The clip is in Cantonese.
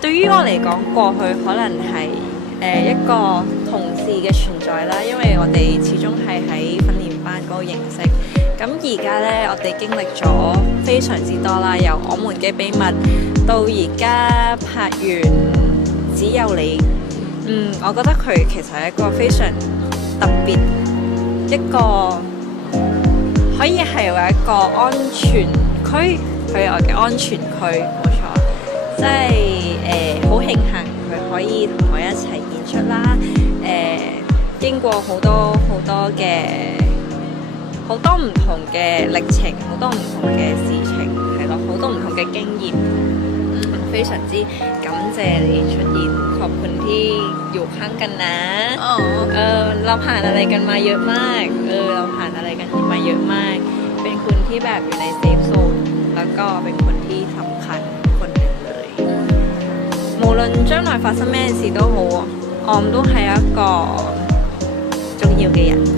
對於我嚟講，過去可能係一個同事嘅存在啦，因為我哋始終係喺訓練班嗰度認識。咁而家呢，我哋經歷咗非常之多啦，由我們嘅秘密到而家拍完只有你。我覺得佢其實係一個非常特別，一個可以係話一個安全區，佢係我嘅安全區，冇錯。即係好慶幸佢可以同我一齊演出啦。經過好多唔同嘅歷程，好多唔同嘅事情，係咯，好多唔同嘅經驗。非常之感謝你出現ขอบคุณที่อยู่ข้างกันนะเราผ่านอะไรกันมาเยอะมากเราผ่านอะไรกันมาเยอะมากเป็นคุณที่แบบอยู่ในเซฟโซนแล้วก็เป็นคนที่สำคัญคนหนึ่งเลย無論將來發生咩事都好，我都係一個重要嘅人。